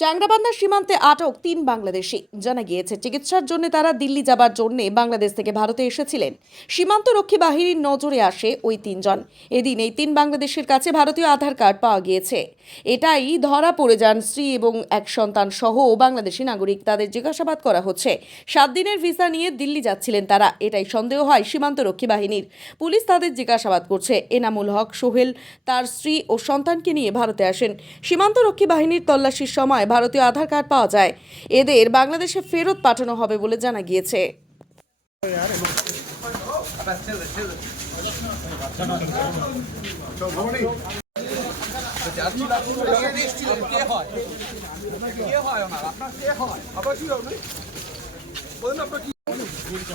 চ্যাংরাবান্ধা সীমান্তে আটক তিন বাংলাদেশি। জানা গিয়েছে, চিকিৎসার জন্য তারা দিল্লি যাবার জন্য বাংলাদেশ থেকে ভারতে এসেছিলেন। সীমান্ত রক্ষী বাহিনীর নজরে আসে ওই তিনজন। এদিন এই তিন বাংলাদেশের কাছে ভারতীয় আধার কার্ড পাওয়া গিয়েছে। এটাই ধরা পড়ে যান স্ত্রী এবং এক সন্তান সহ বাংলাদেশি নাগরিক। তাদের জিজ্ঞাসাবাদ করা হচ্ছে, সাত দিনের ভিসা নিয়ে দিল্লি যাচ্ছিলেন তারা। এটাই সন্দেহ হয় সীমান্ত রক্ষী বাহিনীর। পুলিশ তাদের জিজ্ঞাসাবাদ করছে, এনামুল হক সোহেল তার স্ত্রী ও সন্তানকে নিয়ে ভারতে আসেন। সীমান্ত রক্ষী বাহিনীর তল্লাশির সময় ভারতীয় আধার কার্ড পাওয়া যায়। এদের বাংলাদেশে ফেরত পাঠানো হবে বলে জানা গিয়েছে।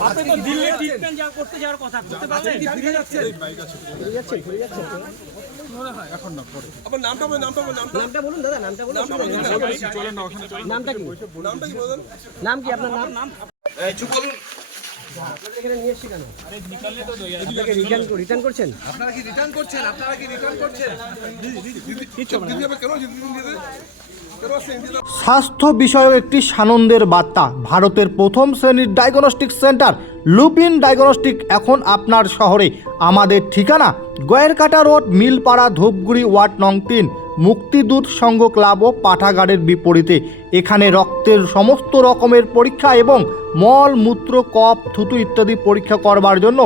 আপনি তো দিল্লি ট্রিটমেন্ট যা করতে যাওয়ার কথা করতে পারলেন আপনার নামটা বলুন নামটা বলুন নামটা নামটা বলুন দাদা নামটা বলুন নামটা কি বলুন নাম কি আপনার নাম চুপ বলুন? এখানে নিয়ে এসছি কেন? আপনাকে রিটার্ন রিটার্ন করছেন? আপনারা কি রিটার্ন করছেন? আপনারা কি রিটার্ন করছেন? কেন স্বাস্থ্য বিষয়ক একটি সানন্দের বার্তা। ভারতের প্রথম শ্রেণির ডায়াগনস্টিক সেন্টার লুপিন ডায়াগনস্টিক এখন আপনার শহরে। আমাদের ঠিকানা গয়েরকাটা রোড মিলপাড়া ধূপগুড়ি ওয়ার্ড নং তিন। মুক্তিদূত সংঘ ক্লাব ও পাঠাগারের বিপরীতে। এখানে রক্তের সমস্ত রকমের পরীক্ষা এবং মল, মূত্র, কফ, থুতু ইত্যাদি পরীক্ষা করবার জন্য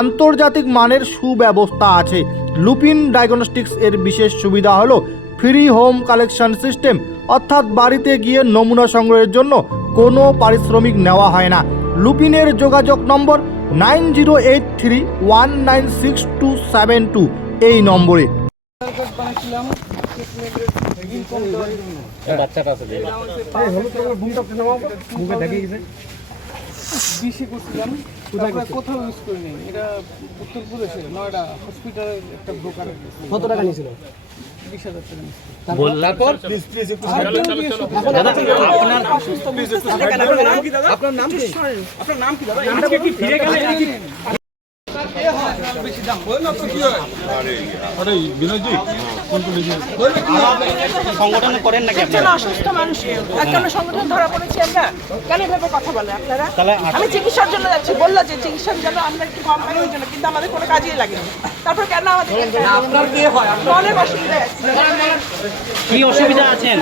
আন্তর্জাতিক মানের সুব্যবস্থা আছে। লুপিন ডায়াগনস্টিক্স এর বিশেষ সুবিধা হলো ফ্রি হোম কালেকশন সিস্টেম, অর্থাৎ বাড়িতে গিয়ে নমুনা সংগ্রহের জন্য কোনো পারিশ্রমিক নেওয়া হয় না। লুপিনের যোগাযোগ নম্বর nine zero eight three one nine six two seven two এই নম্বরে। বিসি করছিলাম। কোথাও ইউজ করিনি। এটা উত্তরপ্রদেশে নয়ডা হসপিটালের একটা দোকানে কত টাকা নিয়েছিল? আপনার নাম কি? আপনার নাম কি দাদা? কি? সংগঠন করেন নাকি একজন অসুস্থ মানুষ একজন সংগঠন ধরা পড়েছি আমরা। কেন এভাবে কথা বলে আপনারা? আমি চিকিৎসার জন্য যাচ্ছি বলল যে চিকিৎসার জন্য আমরা একটু কম পাই ওই জন্য কিন্তু আমাদের কোনো কাজেই লাগেনি তারপর কেন আমাদের হয়? অনেক অসুবিধা কি অসুবিধা আছেন?